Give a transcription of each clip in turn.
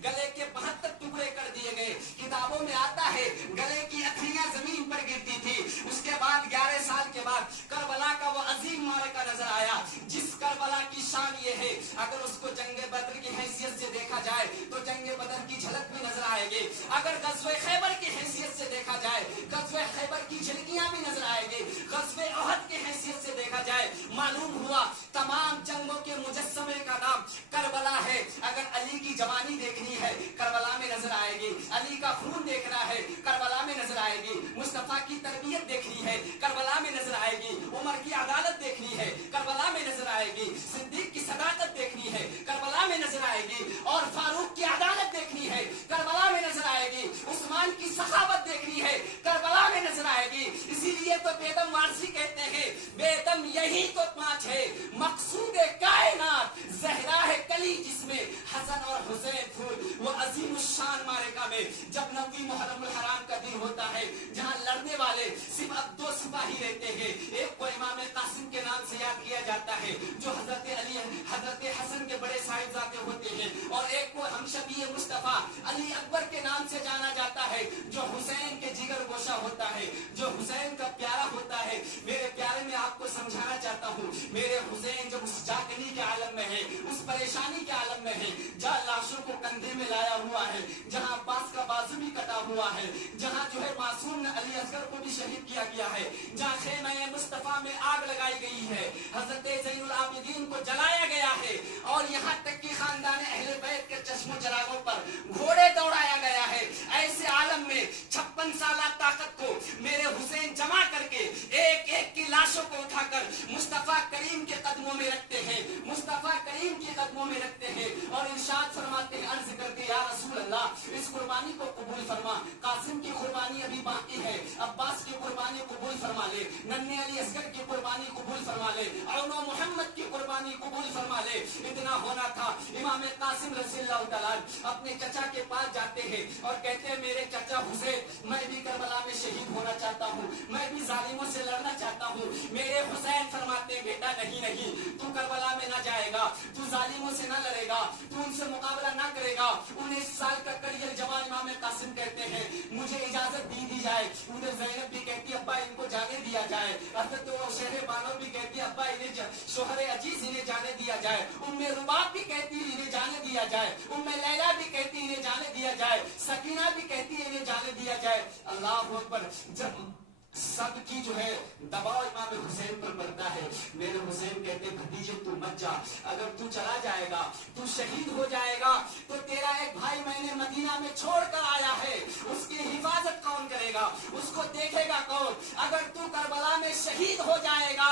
गले के 72 टुकड़े कर दिए गए। किताबों में आता है गले की अथरियां जमीन पर गिरती थी। उसके बाद 11 साल के बाद करबला का वो अजीम मारका नजर आया, जिस करबला की शान ये है, अगर उसको जंगे बद्र की हैसियत से देखा जाए तो जंगे बद्र की झलक भी नजर आएगी। अगर गज़वे खैबर की हैसियत से देखा जाए, गज़वे खैबर की झलकियां भी नजर आएगी। गज़वे ओहद की हैसियत से देखा जाए, मालूम हुआ तमाम जंगों के मुजस्समे का नाम करबला है। अगर अली की जवानी देखनी है, करबला में नजर आएगी। अली का खून देखना है, करबला में नजर आएगी। मुस्तफा की तरबियत देखनी है, करबला में नजर आएगी। उमर की अदालत देखनी है, करबला में नजर आएगी। सिद्दीक की सदाकत देखनी है, करबला में नजर आएगी। और फारूक की अदालत देखनी है, करबला में नजर आएगी। उस्मान की सखावत देखनी है, करबला में नजर आएगी। इसीलिए तो बेदम वारसी कहते हैं, बेदम यही तो 5 है मकसूद कायनात, ज़हरा है कली जिसमें हसन और हुसैन फूल। वो अजीम शान मारेका में जब 9वीं मुहर्रम हराम का दिन होता है, जहां लड़ने वाले सिर्फ अब 2 सिपाही रहते हैं। एक को इमाम कासिम के नाम से याद किया जाता है, जो हजरत अली हजरत हसन के बड़े साहिबजादे होते हैं, और एक को हमशबी मुस्तफा अली अकबर के नाम से जाना जाता है, जो हुसैन के जिगर गोशा होता है, जो हुसैन का प्यारा होता है। मेरे प्यारे में आपको समझाना चाहता हूँ, मेरे हुसैन जब उस जागनी के आलम में है, उस परेशानी के आलम में है, जहाँ लाशों को कंधे में लाया हुआ है, जहाँ अब्बास का बाजू भी कटा हुआ है, जहाँ जो है मासूम अली असगर को भी शहीद किया गया है, जहाँ खेमे मुस्तफा में आग लगाई गई है, हजरत ज़ैनुल आबिदीन को जलाया गया है, और यहाँ तक कि खानदान अहले बैत के चश्मो चरागों पर घोड़े दौड़ाया गया है। ऐसे आलम में 56 साल ताकत को मेरे हुसैन जमा करके एक एक की लाशों को उठाकर मुस्तफा करीम के कदमों में रखते हैं, मुस्तफा करीम के कदमों में रखते हैं, और इरशाद फरमाते हैं, अर्ज करते या रसूल अल्लाह, इस कुर्बानी को कबूल फरमा। कासिम की कुर्बानी अभी बाकी है, अब्बास की कुर्बानी कबूल फरमा ले, नन्हे अली असगर की कुर्बानी कबूल फरमा ले, औनो मोहम्मद की कुर्बानी कबूल फरमा ले। इतना होना था, इमाम कासिम रज़ियल्लाहु तआला अपने चचा के पास जाते हैं और कहते हैं, मेरे चचा हुसैन, मैं भी करबला में शहीद होना चाहता हूँ, मैं भी जालिमों से लड़ना चाहता हूँ। मेरे हुसैन फरमाते हैं, बेटा नहीं नहीं, तू करबला में ना जाएगा, तू जालिमों से ना लड़ेगा, तू उनसे मुकाबला ना करेगा। 19 साल का कड़ियल जवान इमाम कासिम कहते हैं, मुझे इजाजत दी जाए। उन्हें ज़ैनब भी कहती है, अब्बा इनको जाने दिया जाए। हज़रत शहर बानो भी कहती है, अब्बा इन्हें शोहर अजीज इन्हें जाने दिया जाए। उम्मे रुबाब भी कहती है, इन्हें जाने दिया जाए। उम्मे लैला भी कहती है, इन्हें जाने दिया जाए। सकीना भी कहती है, इन्हें जाने दिया जाए। अल्लाह अकबर। जब सबकी जो है दबाव इमाम हुसैन पर पड़ता है, मेरे हुसैन कहते, भतीजे तू मत जा, अगर तू चला जाएगा, तू शहीद हो जाएगा, तो तेरा एक भाई मैंने मदीना में छोड़ कर आया है, उसकी हिफाजत कौन करेगा, उसको देखेगा कौन? अगर तू करबला में शहीद हो जाएगा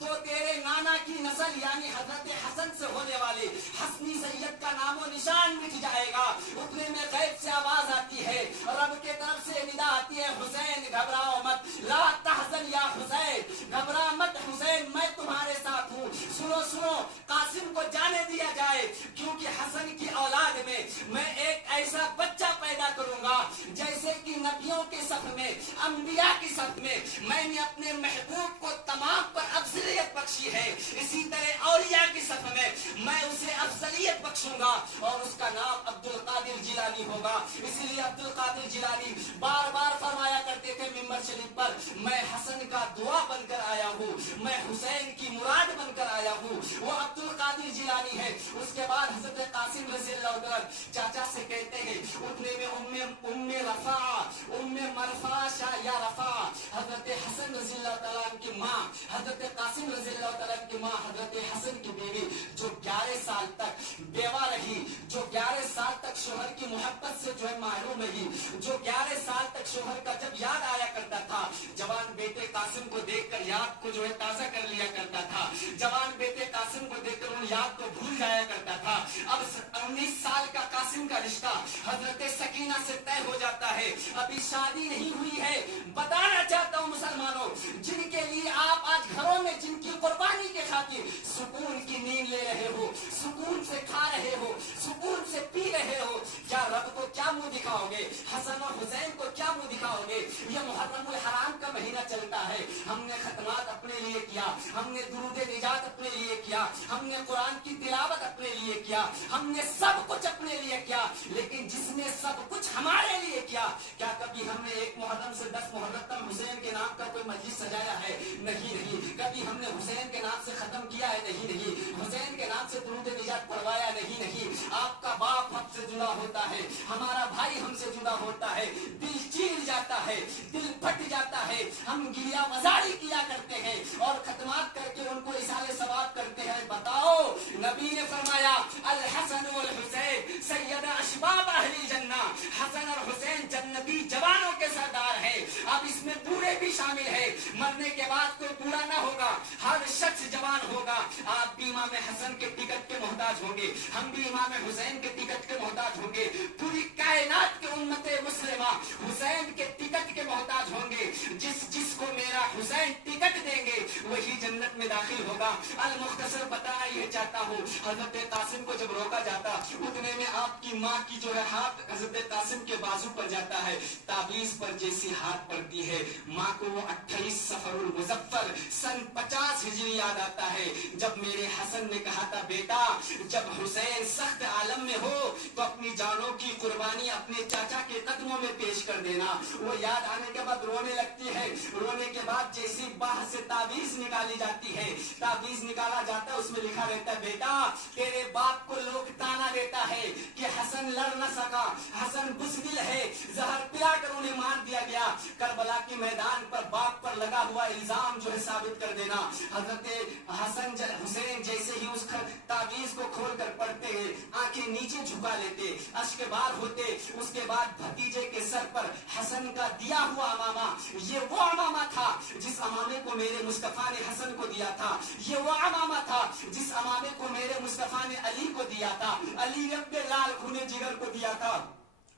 तो तेरे नाना की नस्ल यानी हजरत हसन से होने वाले हसनी सैयद का नामो निशान मिट जाएगा। उतने में गैब से आवाज आती है, रब के तरफ से निदा आती है, हुसैन घबराओ मत, ला तहज़न या हुसैन, घबरा मत हुसैन, मैं तुम्हारे साथ हूँ। सुनो सुनो, कासिम को जाने दिया जाए, क्योंकि हसन की औलाद में मैं एक ऐसा बच्चा पैदा करूंगा जैसे कि नबियों के सफ में, अंबिया की सफ में मैंने अपने महबूब को तमाम पर अफजलियत बख्शी है, इसी तरह औलिया की सफ में मैं उसे अफजलियत बख्शूंगा, और उसका नाम अब्दुल कादिर जिलानी होगा। इसीलिए अब्दुल कादिर जिलानी बार बार फरमाया करते थे मिंबर शरीफ पर, मैं हसन का दुआ बनकर आया हूँ, मैं हुसैन की मुराद बनकर आया हूँ। वो अब्दुल कादिर जिलानी है। उसके बाद हजरत कासिम रज़ियल्लाहु तआला चाचा से कहते हैं, उठने में उम्मे रफा, उम्मे मरफा या रफा, हजरत हसन रज़ियल्लाहु तआला की माँ, हजरत कासिम रज़ियल्लाहु तआला की माँ, हजरत हसन की बीवी, जो 11 साल तक बेवा रही, जो 11 साल तक शोहर की मोहब्बत से जो है माहरूम रही, जो 11 साल तक शोहर का जब याद आया करता था, जवान बेटे कासिम को देखकर याद को जो है ताजा कर लिया करता था, जवान बेटे कासिम को देखकर उन याद को भूल जाया करता था। अब 19 साल का कासिम का रिश्ता हजरत सकीना से तय हो जाता है। अभी शादी नहीं हुई है। बताना चाहता हूँ मुसलमानों, जिनके लिए आप आज घरों में जिनकी कुर्बानी के खातिर सुकून की नींद ले रहे हो, सुकून से खा रहे हो, सुकून से पी रहे हो, क्या रब को क्या मुंह दिखाओगे? हसन और हुसैन को क्या मुंह दिखाओगे? ये मुहर्रमुल हराम का महीना चलता है, हमने खतमात अपने लिए किया, हमने दुरूद निजात अपने लिए किया, हमने कुरान की तिलावत अपने लिए किया, हमने सब कुछ अपने लिए किया, ने सब कुछ हमारे लिए किया। क्या कभी हमने 1 मुहर्रम से 10 मुहर्रम तक हुसैन के नाम का कोई मजलिस सजाया है? नहीं नहीं। कभी हमने हुसैन के नाम से खत्म किया है? नहीं नहीं। हुसैन के नाम से दुरूद निजात पढ़वाया? नहीं नहीं। आपका बाप हमसे जुड़ा होता है, हमारा भाई हमसे जुड़ा होता है, दिल चीर जाता है, दिल फट जाता है, हम गिरिया वजारी किया करते हैं और खतमात करके उनको इसाले सवाब करते हैं। बताओ, नबी ने फरमाया अल हसन वल हुसैन सैयदा अशबाब अहली जन्ना, हसन और हुसैन जन्नती जवानों के सरदार है। अब इसमें बूढ़े भी शामिल है, मरने के बाद कोई बूढ़ा ना होगा, हर शख्स जवान होगा। आप भी इमाम हसन के टिकट के मोहताज होंगे, हम भी इमाम हुसैन के टिकट के मोहताज होंगे, पूरी कायनात के उम्मते मुस्लिमा हुसैन के टिकट के मोहताज होंगे। जिसको मेरा हुसैन टिकट देंगे वही जन्नत में दाखिल होगा। अल मुख्तसर बताना ये चाहता हूँ, हजरत कासिम को जब रोका जाता उतने में आपकी माँ की जो है हाथ हजरत कासिम के बाजू पर जाता है, ताबीज पर जैसी हाथ पड़ती है, माँ को वो 28 सफरुल मुजफ्फर सन 50 हिजरी याद आता है, जब मेरे हसन ने कहा था बेटा जब हुसैन सख्त आलम में हो तो अपनी जानों की कुर्बानी अपने चाचा के कदमों में पेश कर देना। वो याद आने के बाद रोने लगती है, रोने के बाद जैसी बाहर से ताबीज निकाली जाती है, ताबीज निकाला जाता है, उसमें लिखा रहता है बेटा तेरे बाप को लोग ताना देता है कि हसन लड़ न सका, हसन बुज़दिल है, जहर पिला कर उन्हें मार दिया गया। करबला के मैदान पर बाप पर लगा हुआ इल्जाम जो है साबित कर देना। हजरत हसन हुसैन जैसे ही उस ताबीज को खोल कर पढ़ते हैं, आंखें नीचे झुका लेते, अश्क बार होते, उसके बाद भतीजे के सर पर हसन का दिया हुआ अमामा, ये वो अमामा था जिस अमामे को मेरे मुस्तफा ने हसन को दिया था, ये वो अमामा था जिस अमामे को मेरे मुस्तफा ने अली को दिया था, अली ने अपने लाल खूने जिगर को दिया था।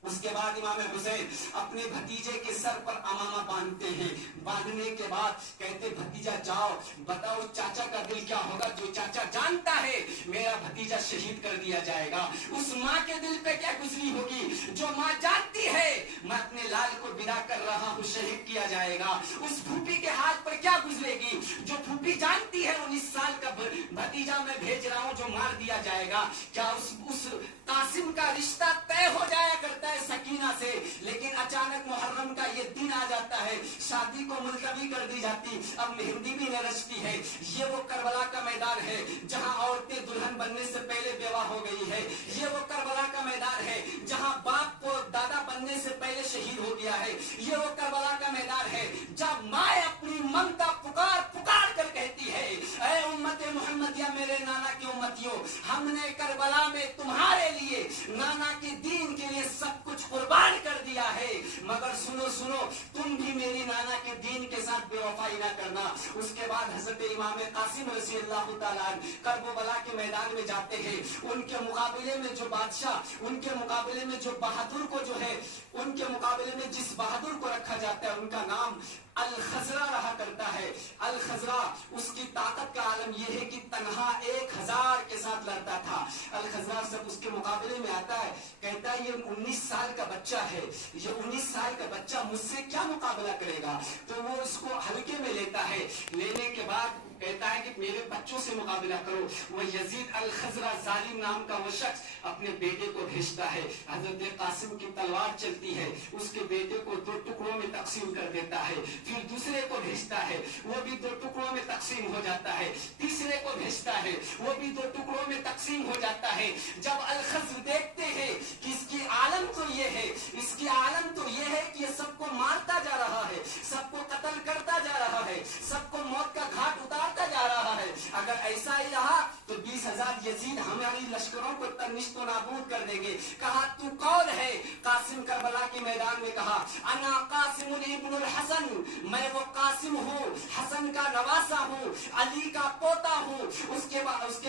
उसके बाद इमाम हुसैन अपने भतीजे के सर पर अमामा बांधते हैं, बांधने के बाद कहते भतीजा जाओ बताओ चाचा का दिल क्या होगा, जो चाचा जानता है मेरा भतीजा शहीद कर दिया जाएगा, उस माँ के दिल पे क्या गुजरी होगी जो माँ जानती है मैं अपने लाल को विदा कर रहा हूँ शहीद किया जाएगा, उस फूफी के हाथ पर क्या गुजरेगी जो फूफी जानती है 19 साल का भतीजा मैं भेज रहा हूँ जो मार दिया जाएगा। क्या उस कासिम का रिश्ता तय हो जाया करता है सकीना से, लेकिन अचानक मुहर्रम का ये दिन आ जाता है, शादी को मुलतवी कर दी जाती, अब मेहंदी भी न रचती है। ये वो करबला का मैदान है जहाँ औरतें दुल्हन बनने से पहले बेवा हो गई है, ये वो करबला का मैदान है जहाँ बाप को दादा बनने से पहले शहीद हो गया है, ये वो करबला का मैदान है जब माँ अपनी ममता पुकार पुकार कर कहती है ऐ उम्मते मुहम्मदिया मेरे नाना की उम्मतियों, हमने करबला में तुम्हारे लिए नाना के दीन के लिए सब कुछ कुर्बान कर दिया है, मगर सुनो सुनो तुम भी मेरी नाना के दीन के साथ बेवफाई ना करना। उसके बाद हजरत इमाम कासिम रज़ी अल्लाह तआला करबला के मैदान में जाते हैं, उनके मुकाबले में जो बादशाह, उनके मुकाबले में जो बहादुर को जो है, उनके मुकाबले में जिस बहादुर को रखा जाता है उनका नाम अल खजरा रहा करता है। अल खजरा उसकी ताकत का आलम यह है कि तन्हा 1000 के साथ लड़ता था। अल खजरा सब उसके मुकाबले में आता है, कहता है ये 19 साल का बच्चा है, ये 19 साल का बच्चा मुझसे क्या मुकाबला करेगा, तो वो इसको हल्के में लेता है, लेने के बाद कहता है कि मेरे बच्चों से मुकाबला करो। वो यजीद अल खजरा जालिम नाम का वो शख्स अपने बेटे को भेजता है, हजरत कासिम की तलवार चलती है, उसके बेटे को 2 टुकड़ों में तकसीम कर देता है, फिर दूसरे को भेजता है, वो भी 2 टुकड़ों में तकसीम हो जाता है, तीसरे को भेजता है, वो भी 2 टुकड़ों में तकसीम हो जाता है। जब अल खज्र देखते हैं कि इसकी आलम तो ये है, इसकी आलम तो ये है कि ये सबको मारता जा रहा है, सबको कत्ल करता जा रहा है, सबको मौत का घाट उतारता जा रहा है, अगर ऐसा ही रहा तो 20,000 यजीद हमारी लश्करों को तनिष्त नाबूद कर देंगे। कहा तू कौन है? कासिम करबला के मैदान में कहा अना कासिम इब्नुल हसन, मैं वो कासिम हूँ, हसन का नवासा हूँ, अली का पोता हूँ। उसके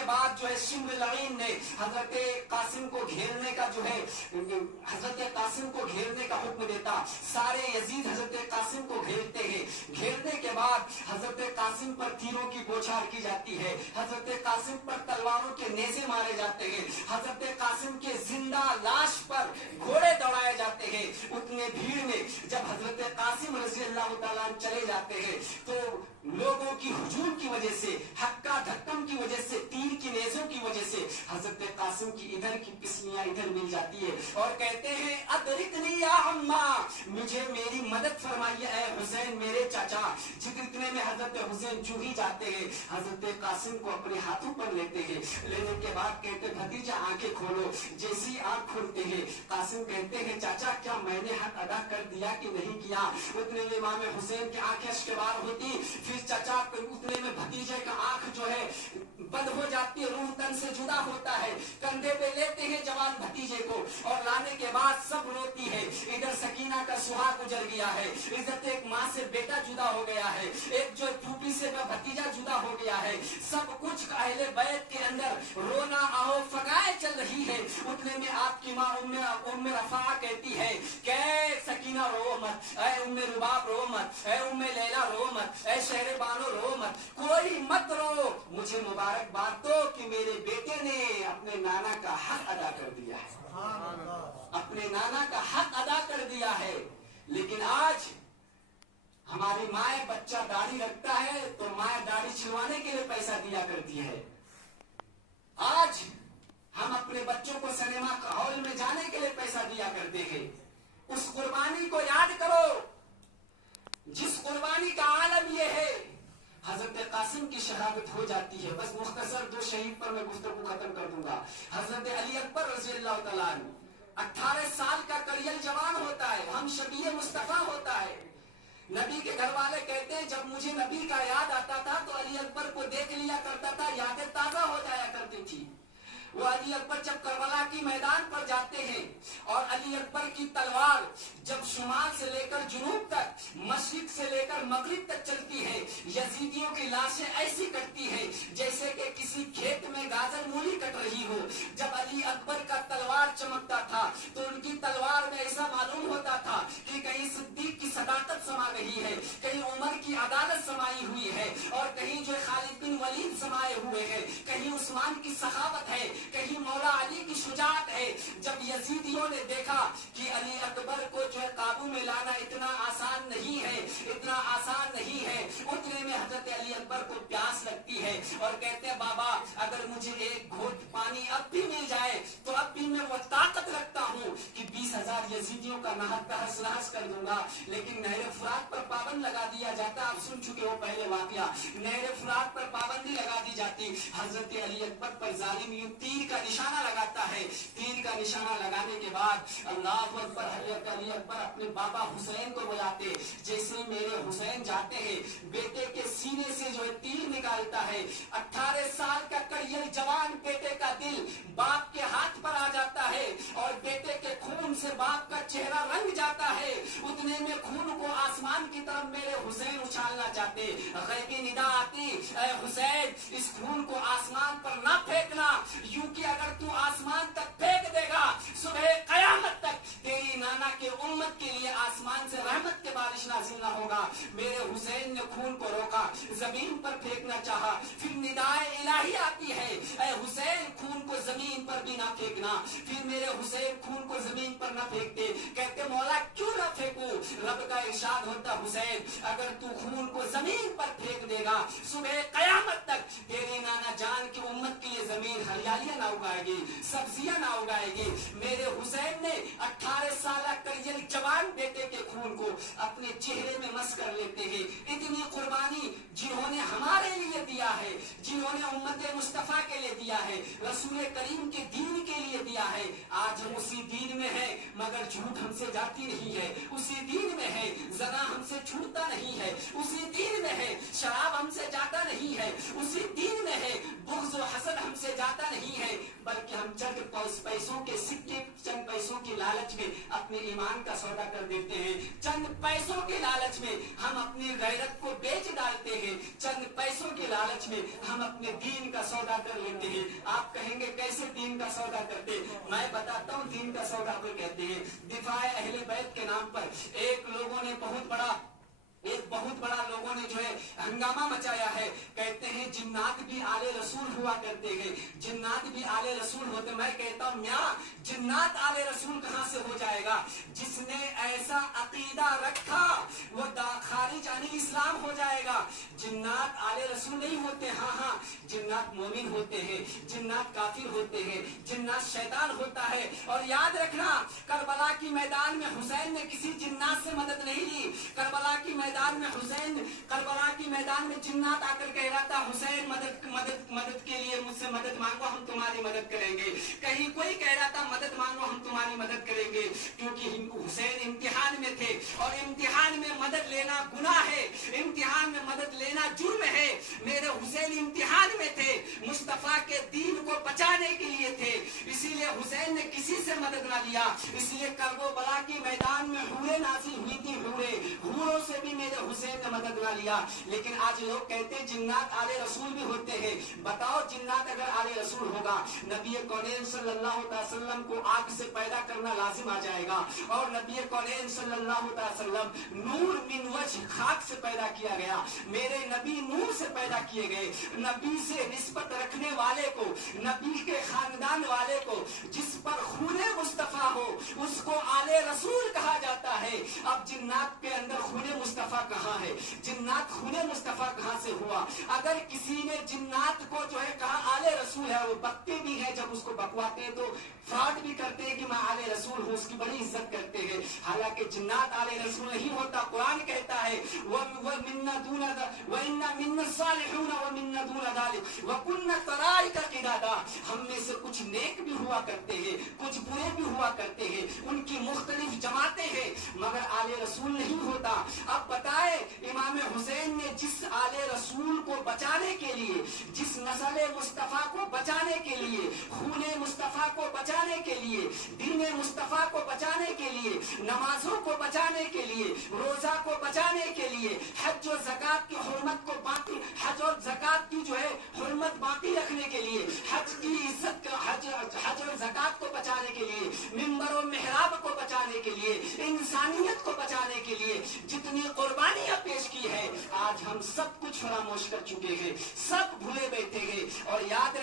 बाद जो है शिम्र लईन ने हजरत कासिम को घेरने का जो है, हजरत कासिम को घेरने का हुक्म देता, सारे यजीद हजरत कासिम को घेरते हैं, घेरने के बाद हजरत कासिम पर तीरों की बौछार की जाती है, हजरत कासिम पर तलवारों के नेज़े मारे जाते हैं, हजरत कासिम के जिंदा लाश पर घोड़े दौड़ाए जाते हैं, उतने भीड़ में जब हजरत कासिम रजी अल्लाह तआला अन्हु चले जाते हैं तो लोगों की हुजूम की वजह से, हक्का धक्कम की वजह से, तीर की नेजों की वजह से हजरत कासिम की इधर की पिसलियां इधर मिल जाती है और कहते हैं अदरिकनी या अम्मा, मुझे मेरी मदद फरमाइए ऐ हुसैन मेरे चाचा। जितने में हजरत हुसैन जू ही जाते हैं हजरत कासिम को अपने हाथों पर लेते हैं। लेने के बाद कहते भतीजा आंखें खोलो। जैसी आंख खोलते हैं कासिम कहते हैं चाचा क्या मैंने हक अदा कर दिया कि नहीं किया। उतने में इमाम हुसैन की आंखें अश्कबार होती, फिर चाचा उतने में भतीजे का आंख जो है बंद हो जाती है, रूह तन से जुदा होता है। कंधे पे लेते हैं जवान भतीजे को और लाने के बाद सब रोती है। इधर सकीना का सुहाग गुजर गया है, इधर एक माँ से बेटा जुदा हो गया है, एक जो फूफी से भतीजा जुदा हो गया है। सब कुछ अहले बैत के अंदर रोना आओ फगाए चल रही है। उतने में आपकी माँ उम्मे रफा कहती है कै सकीना रो मत, ऐ उम्मे रुबाब रो मत, ऐ उम्मे लैला रो मत, ऐ शहरे बानो रो मत, कोई मत रो। मुझे मुबारकबाद दो कि मेरे बेटे ने अपने नाना का हक अदा कर दिया है, अपने नाना का हक अदा कर दिया है। लेकिन आज हमारी माए बच्चा दाढ़ी रखता है तो माए दाढ़ी छिलवाने के लिए पैसा दिया करती है। आज हम अपने बच्चों को सिनेमा हॉल में जाने के लिए पैसा दिया करते हैं। उस कुर्बानी को याद करो जिस कुर्बानी का आलम यह है। हजरत कासिम की शहादत हो जाती है। बस मुख्तसर दो शहीद पर मैं गुफ्तगू खत्म कर दूंगा। हजरत अली अकबर रज़ी अल्लाह तआला अन्हु 18 साल का करियल जवान होता है, हम शबीह मुस्तफा होता है। नबी के घर वाले कहते हैं जब मुझे नबी का याद आता था तो अली अकबर को देख लिया करता था, यादें ताजा हो जाया करती थी। वो अली अकबर जब करबला की मैदान पर जाते हैं और अली अकबर की तलवार जब शुमाल से लेकर जुनूब तक, मशरिक से लेकर मगरिब तक चलती है, यजीदियों की लाशें ऐसी कटती है जैसे कि किसी खेत में गाजर मूली कट रही हो। जब अली अकबर का तलवार चमकता था तो उनकी तलवार में ऐसा मालूम होता था कि कहीं सिद्दीक की सदाकत समा गई है, कहीं उमर की अदालत समाई हुई है और कहीं जो खालिद बिन वलीद समाये हुए हैं, कहीं उस्मान की सखावत है, कहीं मौला अली की शुजाअत है। जब यजीदियों ने देखा कि अली अकबर को जो है काबू में लाना इतना आसान नहीं है, इतना आसान नहीं है, उतने में हजरत अली अकबर को प्यास लगती है और कहते हैं बाबा अगर मुझे एक घोट पानी अब भी मिल जाए तो अब भी मैं वो ताकत रखता हूँ कि 20,000 यजीदियों का तहस नहस कर दूंगा। लेकिन नहर फुरात पर पाबंद लगा दिया जाता। आप सुन चुके हो पहले वाकया, नहर फुरात पर पाबंदी लगा दी जाती। हजरत अली अकबर पर जालिम यूं तीर का निशाना लगाता है। तीर का निशाना लगाने के बाद अल्लाहु अकबर, हजरत अली अकबर अपने बाबा हुसैन को बुलाते। जैसे मेरे हुसैन जाते हैं, बेटे के सीने से जो है तीर निकालता है। 18 साल का करियल जवान बेटे का दिल बाप के हाथ पर आ जाता है और बेटे के खून से बाप का चेहरा रंग जाता है। उतने में खून को आसमान की तरफ मेरे हुसैन उछालना चाहते। गैबी निदा आती, ऐ हुसैन इस खून को आसमान पर ना फेंकना, यूं कि अगर तू आसमान तक फेंक देगा सुबह कयामत तक तेरी नाना के उम्मत के लिए आसमान से रहमत के बारिश नाजिल ना होगा। मेरे हुसैन ने खून को रोका, जमीन पर फेंकना चाहा, फिर निदाए इलाही आती है, ऐ हुसैन खून को जमीन पर भी ना फेंकना। फिर मेरे हुसैन खून को जमीन पर ना फेंकते, कहते मौला क्यों ना फेंकू। रब का इरशाद होता हुसैन अगर तू खून को जमीन पर फेंक देगा सुबह कयामत तक तेरी नाना जान की उम्मत के लिए जमीन हरियालियां ना उगाएगी, सब्जियां ना उगाएगी। मेरे हुसैन ने 18 साल करियल जवान बेटे के खून को अपने चेहरे में मस कर लेते हैं। इतनी कुर्बानी जिन्होंने हमारे लिए दिया है, जिन्होंने उम्मत मुस्तफा के लिए दिया है, रसूल करीम के दीन के लिए दिया है। आज हम उसी दीन में हैं मगर झूठ हमसे जाती नहीं है, उसी दीन में है जना हमसे छूटता नहीं है, उसी दीन में है शराब हमसे जाता नहीं है, उसी दीन में है बुग़्ज़ और हसद हमसे जाता नहीं है। बल्कि हम चंद पैसों के सिक्के, चंद पैसों की लालच में अपने ईमान का सौदा कर देते हैं। चंद पैसों के लालच में हम अपनी गैरत को बेच डालते हैं। चंद पैसों के लालच में हम अपने दीन का सौदा कर लेते हैं। आप कहेंगे कैसे दीन का सौदा करते? मैं बताता हूँ दीन का सौदा को कहते हैं। दिफाए अहले बैत के नाम पर एक लोगों ने बहुत बड़ा एक बहुत बड़ा लोगों ने जो है हंगामा मचाया है, कहते हैं जिन्नात भी आले रसूल हुआ करते हैं, जिन्नात भी आले रसूल होते। मैं कहता हूं म्या जिन्नात आले रसूल कहां से हो जाएगा? जिसने ऐसा अकीदा रखा वो खारिज अनिल इस्लाम हो जाएगा। जिन्नात आले रसूल नहीं होते, हाँ जिन्नात मोमिन होते हैं, जिन्नात काफिर होते हैं, जिन्नात शैतान होता है। और याद रखना करबला की मैदान में हुसैन ने किसी जिन्नात से मदद नहीं ली। करबला की मैदान में हुसैन, करबला की मैदान में जिन्नात आकर कह रहा था हुसैन मदद मदद मदद के लिए मुझसे मदद मांगो, हम तुम्हारी मदद करेंगे। कहीं कोई कह रहा था मदद मांगो, हम तुम्हारी मदद करेंगे, क्योंकि हुसैन इम्तिहान में थे और इम्तिहान में मदद लेना गुनाह है, इम्तिहान में मदद लेना जुर्म है। मेरे हुसैन इम्तिहान में थे, मुस्तफा के दीन को बचाने के लिए थे, इसीलिए हुसैन ने किसी से मदद ना लिया। इसलिए करबला की मैदान में हूरें नाज़िल हुई थी, हूरों से भी मेरे हुसैन ने मदद ना लिया। लेकिन आज लोग कहते हैं जिन्नात आले रसूल भी होते हैं। बताओ जिन्नात अगर आले रसूल होगा, नबी कौनैन सल्लल्लाहु अलैहि वसल्लम को आग से पैदा करना लाजिम आ जाएगा। और नबी कौनैन सल्लल्लाहु अलैहि वसल्लम नूर मिन वजह, खाक से पैदा किया गया। मेरे नबी नूर से पैदा किए गए। नबी से निस्बत रखने वाले को, नबी के खानदान वाले को, जिस पर खूने मुस्तफा हो उसको आले रसूल कहा जाता है। अब जिन्नात के अंदर खूने मुस्तफा कहाँ है? जिन्नात खूने मुस्तफा कहाँ से हुआ? अगर किसी ने जिन्नात को जो है कहा आले रसूल है, वो बकते भी है, जब उसको बकवाते हैं तो फ्रॉड भी करते हैं कि मैं आले रसूल हूँ, उसकी बड़ी इज्जत करते हैं। हालांकि जिन्नात आले रसूल नहीं होता। कुरान कहता है वह मिन्ना दूना व इन्ना मिन्ना सालिहून व मिन्ना दूना दालिक व कुन्ना तराइका क़िदादा। हम में से कुछ नेक भी हुआ करते हैं, कुछ बुरे भी हुआ करते हैं, उनकी मुख्तलिफ जमातें हैं, मगर आले रसूल नहीं होता। अब बताए इमाम हुसैन ने जिस आले रसूल को बचाने के लिए, जिस नस्ल मुस्तफा को बचाने के लिए, खूने मुस्तफा को बचाने के लिए, दीन मुस्तफा को बचाने के लिए, नमाजों को बचाने के लिए, रोजा को बचाने के लिए, हज और ज़कात की हुर्मत को बाकी, हज और ज़कात की जो है हुर्मत बाकी रखने के लिए, हज की इज्जत, हज और ज़कात को बचाने के लिए, मिंबर और मेहराब को बचाने के लिए, इंसानियत को बचाने के लिए जितनी कुर्बानियां पेश की है, आज हम सब कुछ फरामोश कर चुके हैं, सब भूले बैठे हैं। और याद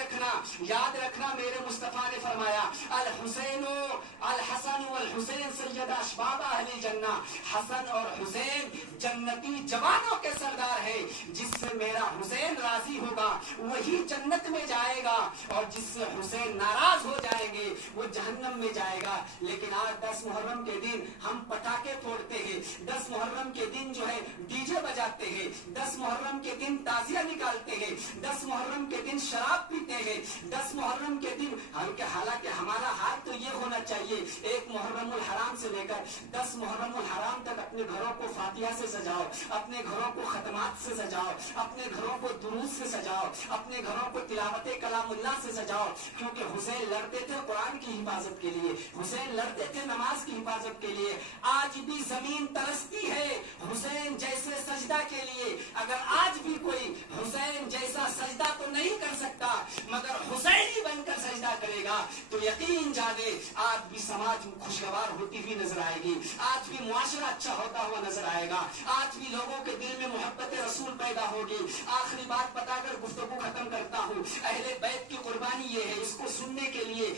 रखना मेरे मुस्तफा ने फरमाया अल हुसैन अल हसन वल हुसैन सैयद अशबाब अहले जन्ना। हसन और हुसैन जन्नती जवानों के सरदार है। जिससे मेरा हुसैन राजी होगा वही जन्नत में जाएगा, और जिससे हुसैन नाराज हो जाएंगे वो जहन्नम में जाएगा। लेकिन आज 10 मुहर्रम के दिन हम पटाखे फोड़ते हैं, 10 मुहर्रम के दिन जो है डीजे बजाते हैं, 10 मुहर्रम के दिन ताजिया निकालते हैं, 10 मुहर्रम के दिन शराब पीते हैं, 10 मुहर्रम के दिन हालांकि हमारा हाल तो ये होना चाहिए 1 मुहर्रमुल हराम से लेकर 10 मुहर्रमुल हराम तक अपने घरों को फातिहा से सजाओ, अपने घरों को खतमात से सजाओ, अपने घरों को दुरूद से सजाओ, अपने घरों को तिलावत कलामुल्लाह से सजाओ। क्योंकि हुसैन लड़ते थे कुरान की हिफाजत के लिए, हुसैन लड़ते थे नमाज की हिफाजत के लिए। आज भी जमीन तरसती है हुसैन जैसे सजदा के लिए। अगर आज भी कोई हुसैन जैसा सजदा तो नहीं कर सकता, मगर हुसैनी बनकर सजदा करेगा तो यकीन जाने आज भी समाज खुशगवार होती हुई नजर आएगी, आज भी मुआशरा अच्छा होता हुआ नजर आएगा, आज भी लोगों के दिल में मोहब्बत रसूल पैदा होगी। आखिरी बात बताकर गुफ्तगू खत्म करता हूँ। अहले बैत की कुर्बानी ये है, इसको सुनने के लिए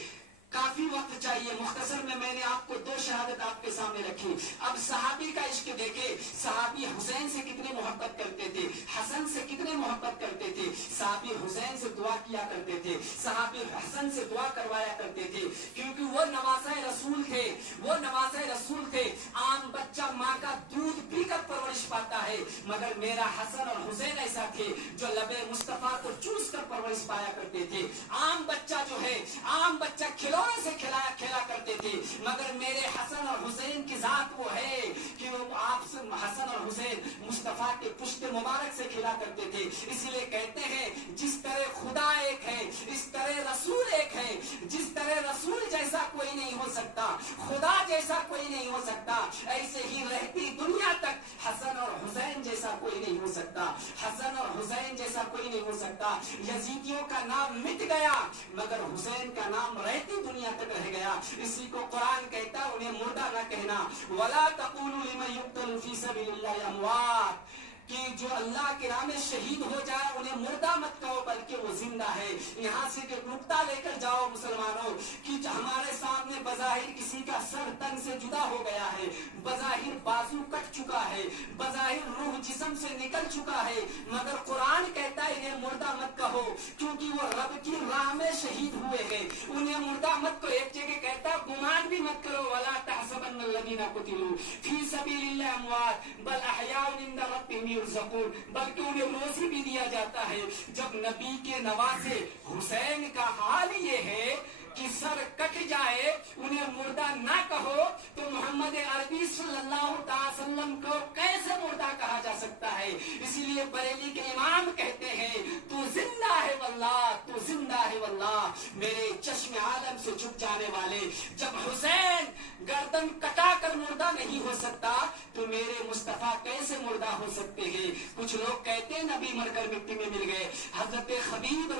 काफी वक्त चाहिए। मुख्तसर में मैंने आपको 2 शहादत आपके सामने रखी। अब सहाबी का इश्क देखे, सहाबी हुसैन से कितने मोहब्बत करते थे, हसन से कितने मोहब्बत करते थे। सहाबी हुसैन से दुआ किया करते थे, सहाबी हसन से दुआ करवाया करते थे, क्योंकि वो नवासे रसूल थे, वो नवासे रसूल थे। आम बच्चा माँ का दूध पीकर परवरिश पाता है, मगर मेरा हसन और हुसैन ऐसा थे जो लबे मुस्तफा को चूस कर परवरिश पाया करते थे। आम बच्चा जो है, आम बच्चा से खेला करते थे, मगर मेरे हसन और हुसैन की जात वो है कि वो आप हसन और हुसैन मुस्तफा के पुश्त मुबारक से खेला करते थे। इसलिए कहते हैं जिस तरह खुदा एक है इस तरह रसूल एक है, जिस तरह रसूल जैसा कोई नहीं हो सकता, खुदा जैसा कोई नहीं हो सकता, ऐसे ही रहती दुनिया तक حسن اور حسین جیسا کوئی نہیں ہو سکتا، حسن اور حسین جیسا کوئی نہیں ہو سکتا۔ یزیدیوں کا نام مٹ گیا مگر حسین کا نام رہتی دنیا تک رہ گیا۔ اسی کو قرآن کہتا انہیں مردہ نہ کہنا، وَلَا تَقُولُوا لِمَن يُقْتَلُ فِي سَبِيلِ اللَّهِ أَمْوَاتٌ، کہ جو اللہ کے نام میں شہید ہو جائے انہیں مردہ مت کہو بلکہ وہ زندہ ہے۔ یہاں سے ایک نقطہ لے کر جاؤ مسلمانوں کہ ہمارے سامنے بظاہر کسی کا سر تن سے جدا ہو گیا ہے، بظاہر بازو کٹ چکا ہے، بظاہر روح جسم سے نکل چکا ہے، مگر قرآن کہتا ہے انہیں مردہ مت کہو کیونکہ وہ رب کی راہ میں شہید ہوئے ہیں۔ انہیں مردہ مت کہو، ایک جگہ کہتا ہے گمان بھی مت کرو، وَلَا تَحْسَبَنَّ الَّذِينَ قُتِلُوا فِي سَبِيلِ اللَّهِ أَمْوَاتٌ بَلْ أَحْيَاءٌ عِندَ رَبِّهِمْ يُرْزَقُونَ، بلکہ انہیں روزی بھی دیا جاتا ہے۔ جب نبی کے نواسے حسین کا حال یہ ہے کہ سر کٹ جائے انہیں مردہ نہ کہو تو محمد عربی صلی اللہ تعالی وسلم کو کیسے مردہ کہا جا سکتا ہے؟ اسی لیے بریلی کے امام کہتے ہیں تو زندہ ہے واللہ، تو زندہ ہے واللہ، میرے چشم عالم سے چھپ جانے والے، جب حسین گردن کٹا کر مردہ نہیں ہو سکتا تو میرے مصطفیٰ کیسے مردہ ہو سکتے ہیں؟ کچھ لوگ کہتے ہیں نبی مر کر مٹی میں مل گئے۔ حضرت خبیب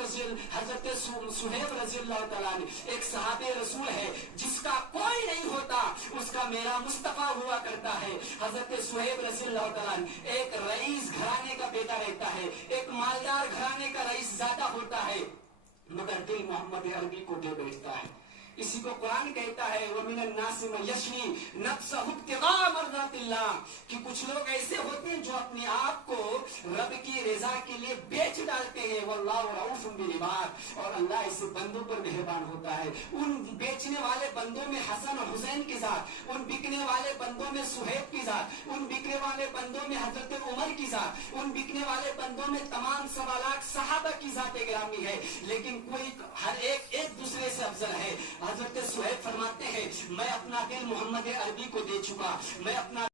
حضرت صہیب رضی اللہ تعالیٰ عنہ ایک صحابہ رسول ہے جس کا کوئی نہیں ہوتا، اس کا میرا مصطفیٰ ہوا کرتا ہے۔ حضرت صہیب رضی اللہ تعالیٰ عنہ ایک رئیس گھرانے کا بیٹا رہتا ہے، ایک مالدار گھرانے کا رئیس زیادہ ہوتا ہے مگر دل محمد عربی کو دے بیٹھتا ہے۔ اسی کو قرآن کہتا ہے وَمِنَ النَّاسِ مَن يَشْرِي نَفْسَهُ ابْتِغَاءَ مَرْضَاتِ اللَّهِ، کہ کچھ لوگ ایسے ہوتے ہیں جو اپنے آپ کو رب کی رضا کے لیے بیچ ڈالتے ہیں۔ وَاللَّهُ رَءُوفٌ بِالْعِبَادِ، اور اللہ اس بندوں پر مہربان ہوتا ہے۔ ان بیچنے والے بندوں میں حسن اور حسین کی ذات، ان بکنے والے بندوں میں صہیب کی ذات، ان بکنے والے بندوں میں حضرت عمر کی ذات، ان بکنے والے بندوں میں تمام 1.25 لاکھ صحابہ کی ذات گرامی ہے، لیکن کوئی ہر ایک دوسرے سے افضل ہے۔ حضرت صہیب فرماتے ہیں میں اپنا دل محمد عربی کو دے چکا، میں اپنا